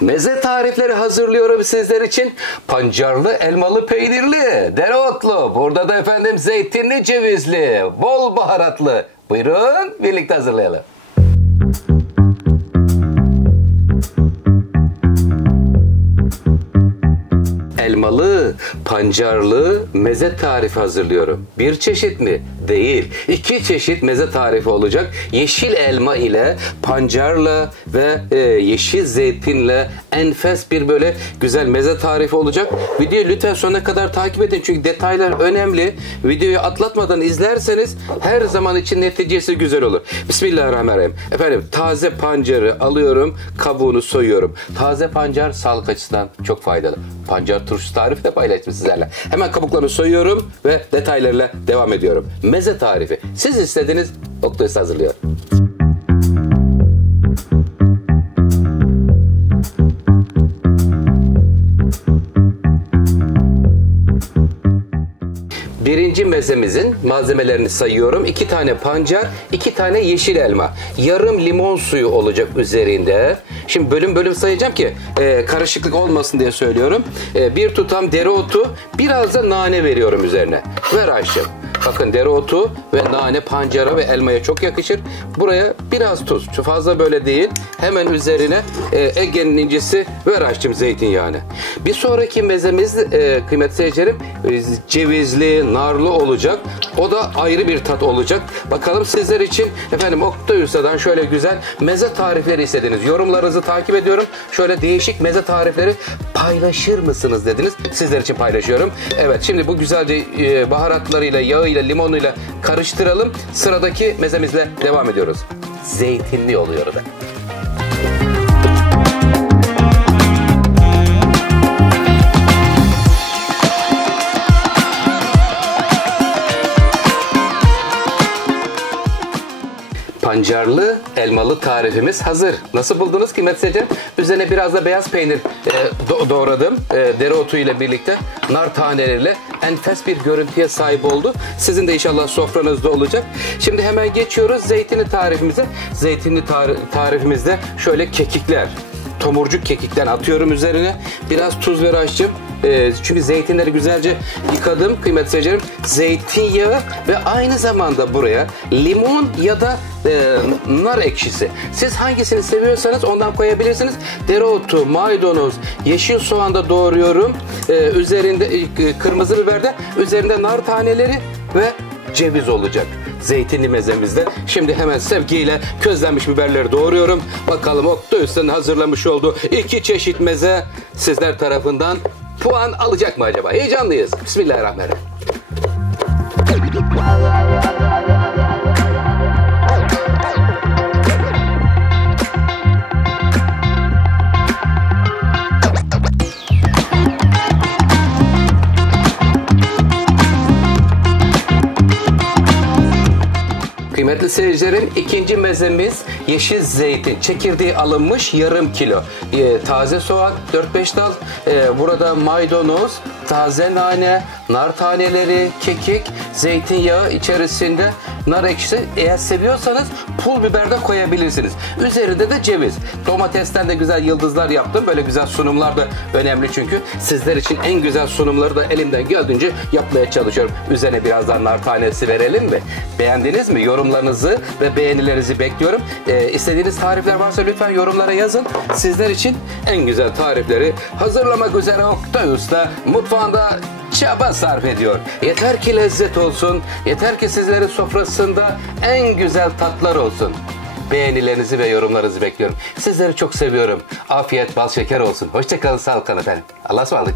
Meze tarifleri hazırlıyorum sizler için. Pancarlı, elmalı, peynirli, dereotlu. Burada da efendim zeytinli, cevizli, bol baharatlı. Buyurun birlikte hazırlayalım. Elmalı, pancarlı meze tarifi hazırlıyorum. Bir çeşit mi? Değil. 2 çeşit meze tarifi olacak. Yeşil elma ile pancarla ve yeşil zeytinle enfes bir böyle güzel meze tarifi olacak. Videoyu lütfen sonuna kadar takip edin. Çünkü detaylar önemli. Videoyu atlatmadan izlerseniz her zaman için neticesi güzel olur. Bismillahirrahmanirrahim. Efendim taze pancarı alıyorum. Kabuğunu soyuyorum. Taze pancar sağlık açısından çok faydalı. Pancar turşusu tarifi de paylaştım sizlerle. Hemen kabuklarını soyuyorum ve detaylarıyla devam ediyorum. Meze tarifi. Siz istediniz, Oktay hazırlıyor. Birinci mezemizin malzemelerini sayıyorum. 2 tane pancar, 2 tane yeşil elma. Yarım limon suyu olacak üzerinde. Şimdi bölüm bölüm sayacağım ki karışıklık olmasın diye söylüyorum. 1 tutam dereotu, biraz da nane veriyorum üzerine. Ver Ayşem. Bakın dereotu ve nane pancara ve elmaya çok yakışır. Buraya biraz tuz. Çok fazla böyle değil. Hemen üzerine Ege'nin incisi ver Ayşem zeytinyağını. Bir sonraki mezemiz kıymetli seyircilerim cevizli, narlı olacak. O da ayrı bir tat olacak. Bakalım sizler için efendim Oktay Usta'dan şöyle güzel meze tarifleri istediniz. Yorumlarınızı takip ediyorum. Şöyle değişik meze tarifleri paylaşır mısınız dediniz. Sizler için paylaşıyorum. Evet şimdi bu güzelce baharatlarıyla, yağıyla, limonuyla karıştıralım. Sıradaki mezemizle devam ediyoruz. Zeytinli oluyor da. Pancarlı, elmalı tarifimiz hazır. Nasıl buldunuz kıymetli seyircilerim? Üzerine biraz da beyaz peynir doğradım. Dereotu ile birlikte nar taneleriyle enfes bir görüntüye sahip oldu. Sizin de inşallah sofranızda olacak. Şimdi hemen geçiyoruz zeytinli tarifimize. Zeytinli tarifimizde şöyle kekikler. Tomurcuk kekikten atıyorum üzerine. Biraz tuz ver Ayşem. Çünkü zeytinleri güzelce yıkadım kıymetli seyircilerim. Zeytinyağı ve aynı zamanda buraya limon ya da nar ekşisi. Siz hangisini seviyorsanız ondan koyabilirsiniz. Dereotu, maydanoz, yeşil soğan da doğruyorum. Üzerinde kırmızı biber de üzerinde nar taneleri ve ceviz olacak. Zeytinli mezemizde. Şimdi hemen sevgiyle közlenmiş biberleri doğruyorum. Bakalım Oktay Usta'nın hazırlamış olduğu 2 çeşit meze sizler tarafından puan alacak mı acaba? Heyecanlıyız. Bismillahirrahmanirrahim. Kıymetli seyircilerim, ikinci mezemiz yeşil zeytin. Çekirdeği alınmış yarım kilo. Taze soğan 4-5 dal. Burada maydanoz, taze nane, nar taneleri, kekik, zeytinyağı içerisinde nar ekşisi. Eğer seviyorsanız pul biber de koyabilirsiniz. Üzerinde de ceviz. Domatesten de güzel yıldızlar yaptım. Böyle güzel sunumlar da önemli çünkü. Sizler için en güzel sunumları da elimden geldiğince yapmaya çalışıyorum. Üzerine birazdan nar tanesi verelim mi? Beğendiniz mi? Yorumlarınızı ve beğenilerinizi bekliyorum. İstediğiniz tarifler varsa lütfen yorumlara yazın. Sizler için en güzel tarifleri hazırlamak üzere Oktay Usta mutfağında çaba sarf ediyor. Yeter ki lezzet olsun. Yeter ki sizlerin sofrasında en güzel tatlar olsun. Beğenilerinizi ve yorumlarınızı bekliyorum. Sizleri çok seviyorum. Afiyet, bal şeker olsun. Hoşça kalın, sağlıkla efendim. Allah'a ısmarladık.